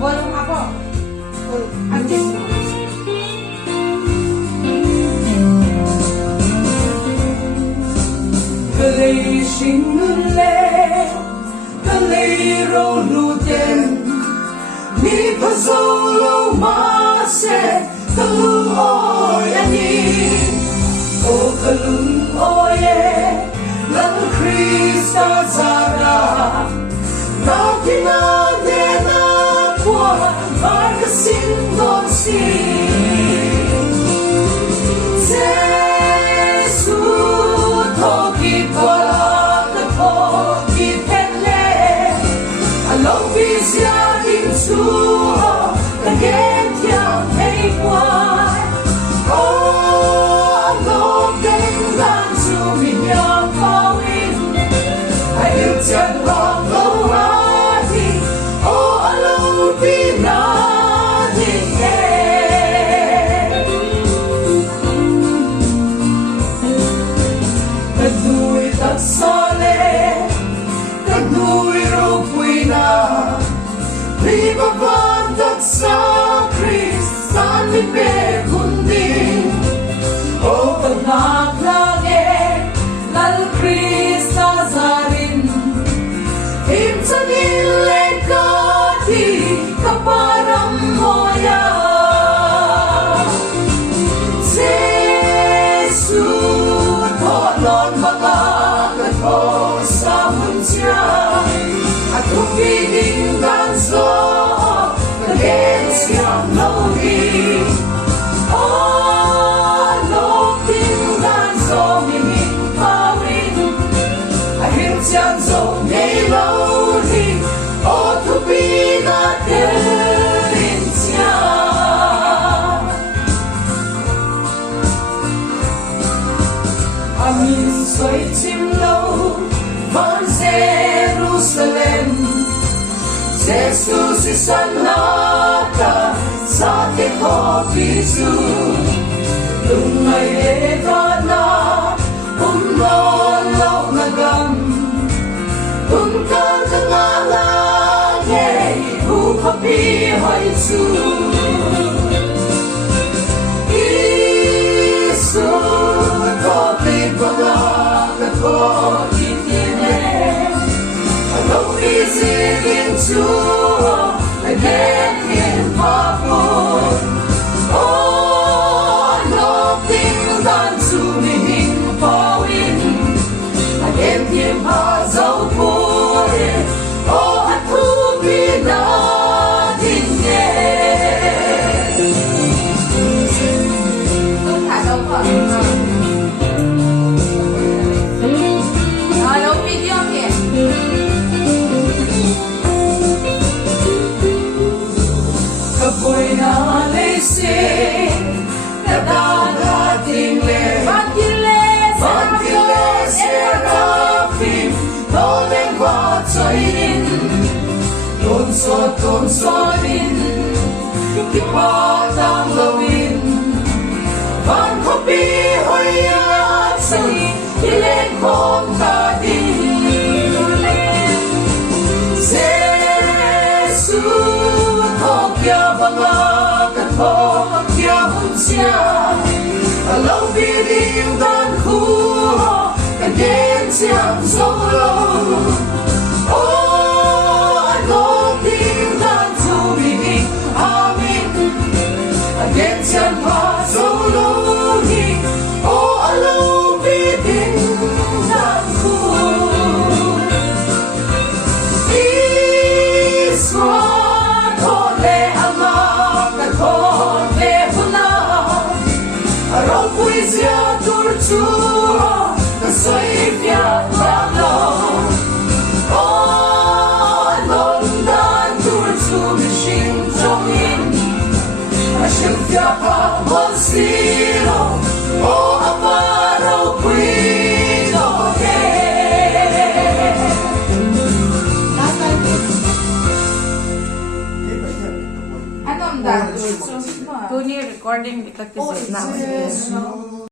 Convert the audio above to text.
Volume up po. Active mo. Galay shingle, galay roluden, ni pazolo mase, kaluoyani, o kaluoye, lang Krista zara, na kinadena kwa, markasin donsi. Libabantat sa Kristan libe kundi o pagnaglage lal Krista zarin imsanile kati kaparam moya Jesu tolon mga kato sa munsya at humiling danso against your glory. Oh, looking danso minging pawin ahim siyang so melody. Oh, to be natin siya. Amin so'y timlo van Jerusalem. Jesus is anata sa tiko Pisu. Lungay eda na umnolog na gam. Tunkang kangalagay ukapihay su. Isu kopi pagkakat ko no easy into again in Pablo. Oh, nothing done to me in Pawin. Again in Pazo Puri. Oh, at Ruby nothing yet. Hello po. Hello, video here. Kapoy na alising, kadadating le, Mantile, serafim, noleng watsain, tunsonin, kipatang lawin, van kopi hoyat sa'y ilen kong kadin. Kya bangakan mo, kya hunsya Alam biling dan ku Again siyang solo Oh, anong tingnan tumingin amin Again siyang pa solo Oh, alam biling dan ku Israel Poesia tortura Kasayipya lalo Oh, longdan turtu Mishing jongin Ashilpya pa Monsiro Oh, amaro Quino Ano ang dahil? Kuni recording kita kisip na.